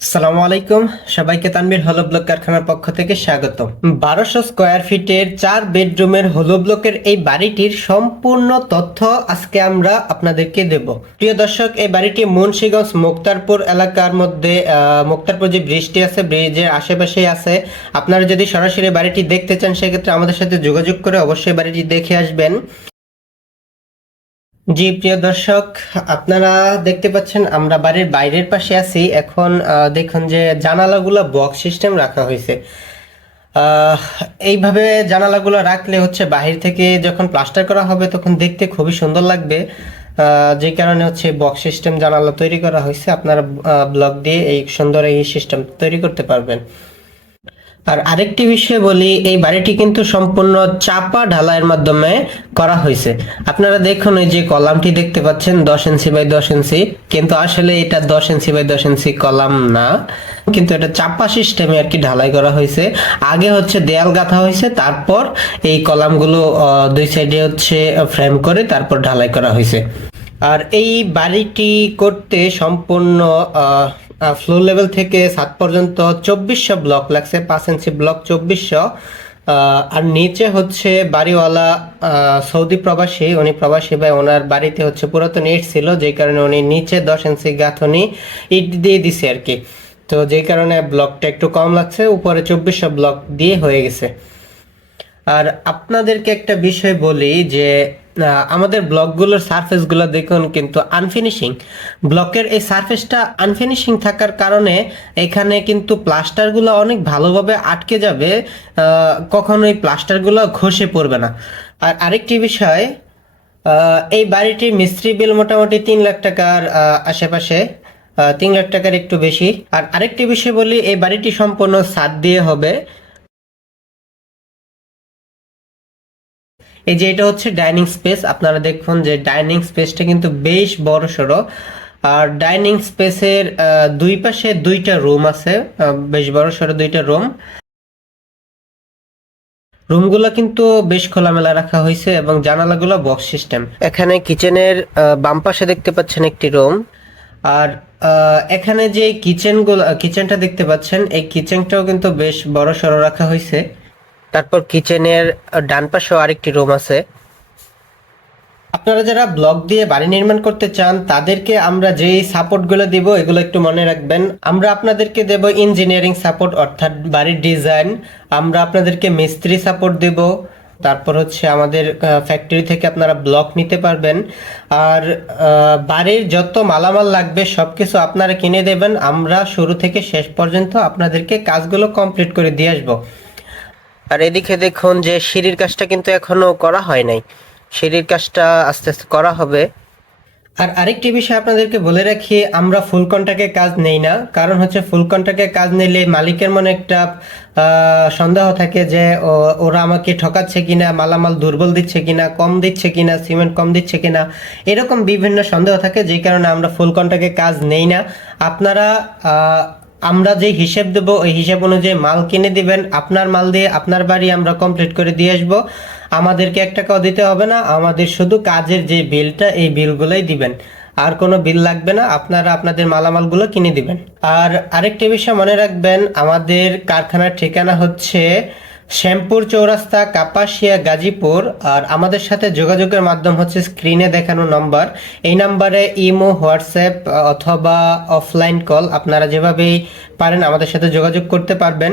সালামু আলাইকুম। সবাইকে তানবীর হলো ব্লক কারখানার পক্ষ থেকে স্বাগত বারোশো স্কোয়ার ফিটের চার বেডরুমের হলো ব্লকের এই বাড়িটির সম্পূর্ণ তথ্য আজকে আমরা আপনাদেরকে দেব। প্রিয় দর্শক, এই বাড়িটি মুন্সিগঞ্জ মুক্তারপুর এলাকার মধ্যে মুক্তারপুর যে ব্রিজটি আছে, ব্রিজের আশেপাশেই আছে। আপনারা যদি সরাসরি বাড়িটি দেখতে চান, সেক্ষেত্রে আমাদের সাথে যোগাযোগ করে অবশ্যই বাড়িটি দেখে আসবেন। জি, প্রিয় দর্শক, আপনারা দেখতে পাচ্ছেন আমরা বাড়ির বাইরের পাশে আছি। এখন দেখুন যে জানালাগুলো বক্স সিস্টেম রাখা হয়েছে। এইভাবে জানালাগুলো রাখলে হচ্ছে বাহির থেকে যখন প্লাস্টার করা হবে তখন দেখতে খুবই সুন্দর লাগবে। যে কারণে হচ্ছে বক্স সিস্টেম জানালা তৈরি করা হয়েছে। আপনারা ব্লক দিয়ে এই সুন্দর এই সিস্টেম তৈরি করতে পারবেন। আর আরেকটি বিষয় বলি, এই বাড়িটি কিন্তু সম্পূর্ণ চাপা ঢালাইয়ের মাধ্যমে করা হয়েছে। আপনারা দেখুন এই যে কলামটি দেখতে পাচ্ছেন, দশ ইঞ্চি বাই দশ ইঞ্চি। কিন্তু আসলে এটা দশ ইঞ্চি বাই দশ ইঞ্চি কলাম না। কিন্তু এটা চাপা সিস্টেমে আর কি ঢালাই করা হয়েছে। আগে হচ্ছে দেয়াল গাঁথা হয়েছে, তারপর এই কলামগুলো দুই সাইডে হচ্ছে ফ্রেম করে তারপর ঢালাই করা হয়েছে। আর এই বাড়িটি করতে সম্পূর্ণ ফ্লোর লেভেল থেকে সাত পর্যন্ত চব্বিশশো ব্লক লাগছে, পাঁচ ইঞ্চি ব্লক চব্বিশশো। আর নিচে হচ্ছে বাড়িওয়ালা সৌদি প্রবাসী, উনি প্রবাসী ভাই, ওনার বাড়িতে হচ্ছে পুরাতন ইট ছিল যেই কারণে উনি নিচে দশ ইঞ্চি গাঁথনি ইট দিয়ে দিছে আর কি। তো যেই কারণে ব্লকটা একটু কম লাগছে, উপরে চব্বিশশো ব্লক দিয়ে হয়ে গেছে। আর আপনাদেরকে একটা বিষয় বলি যে আমাদের ব্লকগুলোর সারফেসগুলো দেখুন কিন্তু আনফিনিশিং ব্লকের এই সারফেসটা আনফিনিশিং থাকার কারণে এখানে কিন্তু প্লাস্টারগুলো অনেক ভালোভাবে আটকে যাবে কখনো এই প্লাস্টারগুলো ঘষে পড়বে না। আর আরেকটি বিষয় এই বাড়িটির মিস্ত্রি বিল মোটামুটি তিন লাখ টাকার আশেপাশে তিন লাখ টাকার একটু বেশি। আর আরেকটি বিষয় বলি, এই বাড়িটি সম্পূর্ণ ছাদ দিয়ে হবে। এই যে এটা হচ্ছে ডাইনিং স্পেস, আপনারা দেখুন যে ডাইনিং স্পেসটা কিন্তু বেশ বড় সড়ো। আর ডাইনিং স্পেসের দুই পাশে দুইটা রুম আছে বেশ বড় সড়ো দুইটা রুম। রুমগুলো কিন্তু বেশ খোলামেলা রাখা হয়েছে এবং জানালাগুলো বক্স সিস্টেম। এখানে কিচেনের বাম পাশে দেখতে পাচ্ছেন একটি রুম। আর এখানে যে কিচেনগুলো, কিচেনটা দেখতে পাচ্ছেন, এই কিচেনটাও কিন্তু বেশ বড় সড়ো রাখা হয়েছে। তারপর কিচেনের ডান পাশেও আরেকটি রুম আছে। আপনারা যারা ব্লক দিয়ে বাড়ি নির্মাণ করতে চান, তাদেরকে আমরা যেই সাপোর্টগুলো দিব, এগুলো একটু মনে রাখবেন। আমরা আপনাদেরকে দেব ইঞ্জিনিয়ারিং সাপোর্ট, অর্থাৎ বাড়ির ডিজাইন। আমরা আপনাদেরকে মিস্ত্রি সাপোর্ট দেব। তারপর হচ্ছে আমাদের ফ্যাক্টরি থেকে আপনারা ব্লক নিতে পারবেন। আর বাড়ির যত মালামাল লাগবে সব কিছু আপনারা কিনে দেবেন। আমরা শুরু থেকে শেষ পর্যন্ত আপনাদেরকে কাজগুলো কমপ্লিট করে দিয়ে আসব। আর এদিকে দেখুন যে সিঁড়ির কাজটা কিন্তু এখনও করা হয় নাই। সিঁড়ির কাজটা আস্তে আস্তে করা হবে। আর আরেকটি বিষয় আপনাদেরকে বলে রাখি, আমরা ফুল কন্ট্রাক্টে কাজ নেই না। কারণ হচ্ছে ফুল কন্ট্রাক্টে কাজ নিলে মালিকের মনে একটা সন্দেহ থাকে যে ওরা আমাকে ঠকাচ্ছে কিনা, মালামাল দুর্বল দিচ্ছে কিনা, কম দিচ্ছে কিনা, সিমেন্ট কম দিচ্ছে কিনা, এরকম বিভিন্ন সন্দেহ থাকে যে কারণে আমরা ফুল কন্ট্রাক্টে কাজ নেই না। আপনারা আমরা যে হিসেব দেব, ওই হিসেব অনুযায়ী মাল কিনে দিবেন। আপনার মাল দিয়ে আপনার বাড়ি আমরা কমপ্লিট করে দিয়ে আসব। আমাদেরকে এক টাকাও দিতে হবে না। আমাদের শুধু কাজের যে বিলটা, এই বিলগুলোই দিবেন। আর কোনো বিল লাগবে না। আপনারা আপনাদের মালামালগুলো কিনে দিবেন। আর আরেকটি বিষয় মনে রাখবেন, আমাদের কারখানার ঠিকানা হচ্ছে শ্যামপুর চৌরাস্তা, কাপাসিয়া, গাজীপুর আর আমাদের সাথে যোগাযোগের মাধ্যম হচ্ছে স্ক্রিনে দেখানো নম্বর। এই নাম্বারে ইমো, হোয়াটসঅ্যাপ অথবা অফলাইন কল আপনারা যেভাবেই পারেন আমাদের সাথে যোগাযোগ করতে পারবেন।